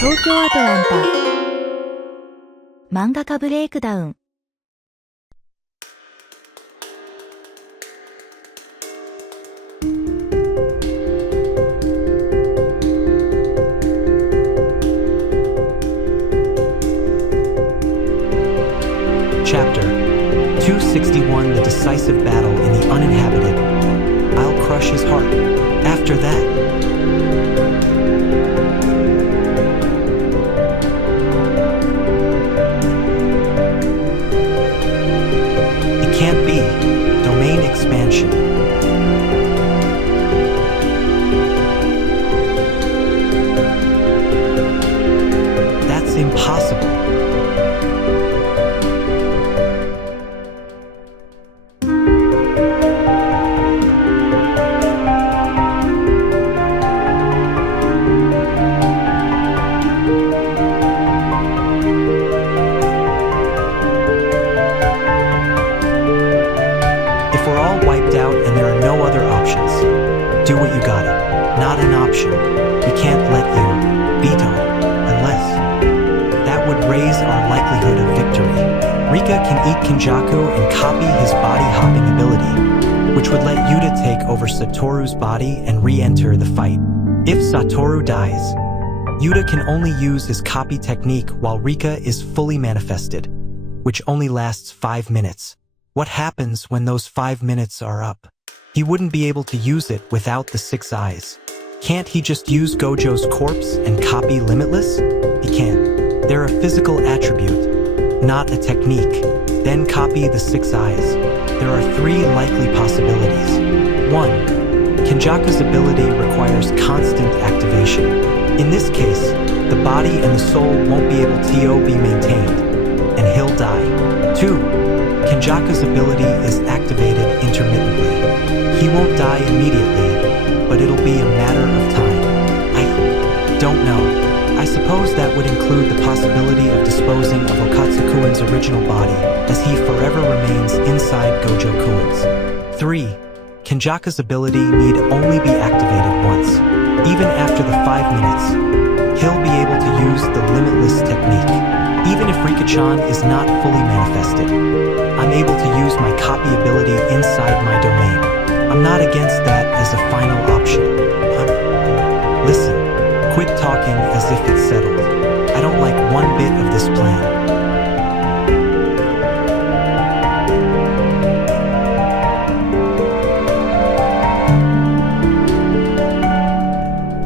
東京アトランタ漫画家ブレイクダウン。Chapter 261 The Decisive Battle in the Uninhabited. I'll crush his heart. After that, it can't be. Domain expansion. That's impossible. Do what you gotta. Not an option. We can't let you veto unless that would raise our likelihood of victory. Rika can eat Kenjaku and copy his body-hopping ability, which would let Yuta take over Satoru's body and re-enter the fight. If Satoru dies, Yuta can only use his copy technique while Rika is fully manifested, which only lasts 5 minutes. What happens when those 5 minutes are up? He wouldn't be able to use it without the 6 eyes. Can't he just use Gojo's corpse and copy Limitless? He can't. They're a physical attribute, not a technique. Then copy the 6 eyes. There are 3 likely possibilities. 1. Kenjaku's ability requires constant activation. In this case, the body and the soul won't be able to be maintained, and he'll die. 2. Kenjaku's ability is activated intermittently. He won't die immediately, but it'll be a matter of time. I don't know. I suppose that would include the possibility of disposing of Okatsukuin's original body, as he forever remains inside Gojo-kuin's. 3. Kenjaku's ability need only be activated once. Even after the 5 minutes, he'll be able to use the Limitless technique. Even if Rika-chan is not fully manifested, I'm able to use my copy ability inside my domain. I'm not against that as a final option. Listen, quit talking as if it's settled. I don't like one bit of this plan.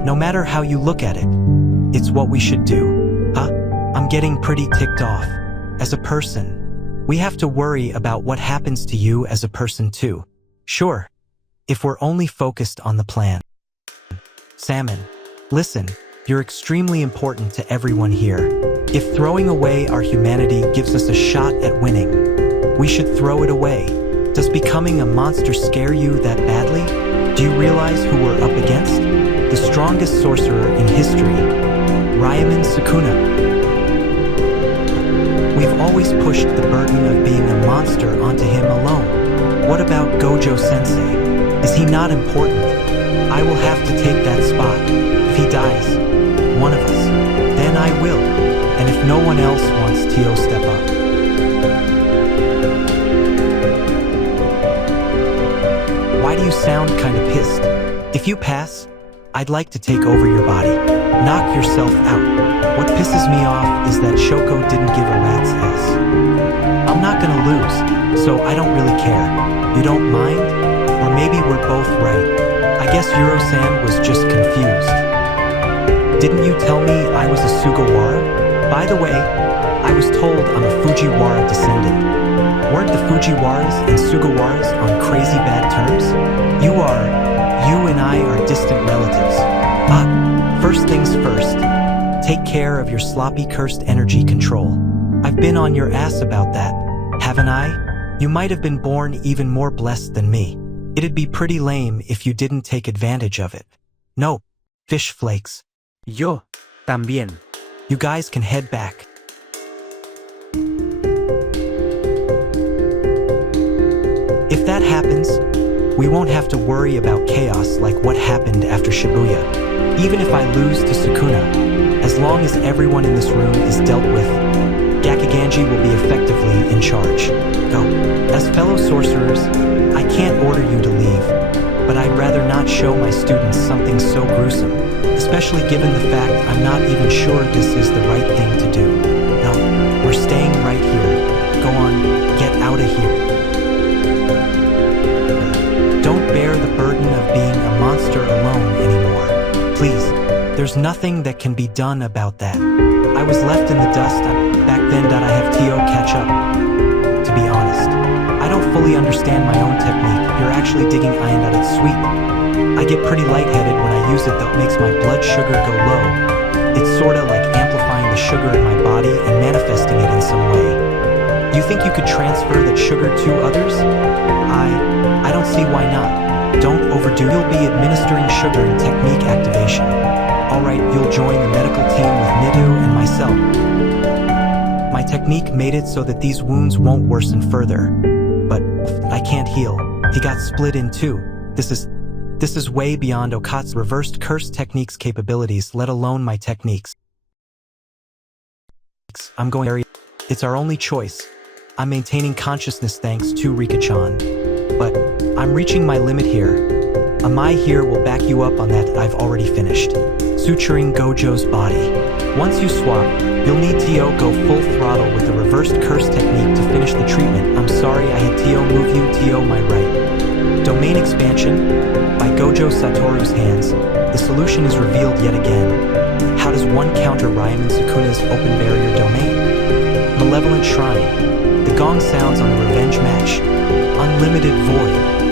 No matter how you look at it, it's what we should do. I'm getting pretty ticked off. As a person, we have to worry about what happens to you as a person too. Sure. If we're only focused on the plan. Salmon, listen, you're extremely important to everyone here. If throwing away our humanity gives us a shot at winning, we should throw it away. Does becoming a monster scare you that badly? Do you realize who we're up against? The strongest sorcerer in history, Ryaman Sukuna. We've always pushed the burden of being a monster onto him alone. What about Gojo-sensei? Is he not important? I will have to take that spot. If he dies, one of us, then I will. And if no one else wants to step up. Why do you sound kind of pissed? If you pass, I'd like to take over your body. Knock yourself out. What pisses me off is that Shoko didn't give a rat's ass. I'm not gonna lose, so I don't really care. You don't mind? Or maybe we're both right. I guess Yuro-san was just confused. Didn't you tell me I was a Sugawara? By the way, I was told I'm a Fujiwara descendant. Weren't the Fujiwaras and Sugawaras on crazy bad terms? You and I are distant relatives. First things first. Take care of your sloppy cursed energy control. I've been on your ass about that, haven't I? You might have been born even more blessed than me. It'd be pretty lame if you didn't take advantage of it. No, fish flakes. Yo, también. You guys can head back. If that happens, we won't have to worry about chaos like what happened after Shibuya. Even if I lose to Sukuna, as long as everyone in this room is dealt with, Gakuganji will be effectively in charge. Go. As fellow sorcerers, I can't order you to leave, but I'd rather not show my students something so gruesome, especially given the fact I'm not even sure this is the right thing to do. No, we're staying right here. Go on, get out of here. Don't bear the burden of being a monster alone anymore. Please, there's nothing that can be done about that. I was left in the dust back then. I have Tio catch up. To be honest, I don't fully understand my own technique. You're actually digging iron that it's sweet. I get pretty lightheaded when I use it. That makes my blood sugar go low. It's sorta like amplifying the sugar in my body and manifesting it in some way. You think you could transfer that sugar to others? I don't see why not. Don't overdo. You'll be administering sugar and technique activation. Alright, you'll join the medical team with Nidu and myself. My technique made it so that these wounds won't worsen further. But I can't heal. He got split in two. This is way beyond Okatsu's reversed curse technique's capabilities, let alone my techniques. I'm going area. It's our only choice. I'm maintaining consciousness thanks to Rika-chan. But I'm reaching my limit here. Amai here will back you up on that. I've already finished suturing Gojo's body. Once you swap, you'll need Tio go full throttle with the reversed curse technique to finish the treatment. I'm sorry I had Tio move you. Tio, my right. Domain expansion by Gojo Satoru's hands. The solution is revealed yet again. How does one counter Ryaman Sukuna's open barrier domain? Malevolent Shrine. The gong sounds on the revenge match. Unlimited Void.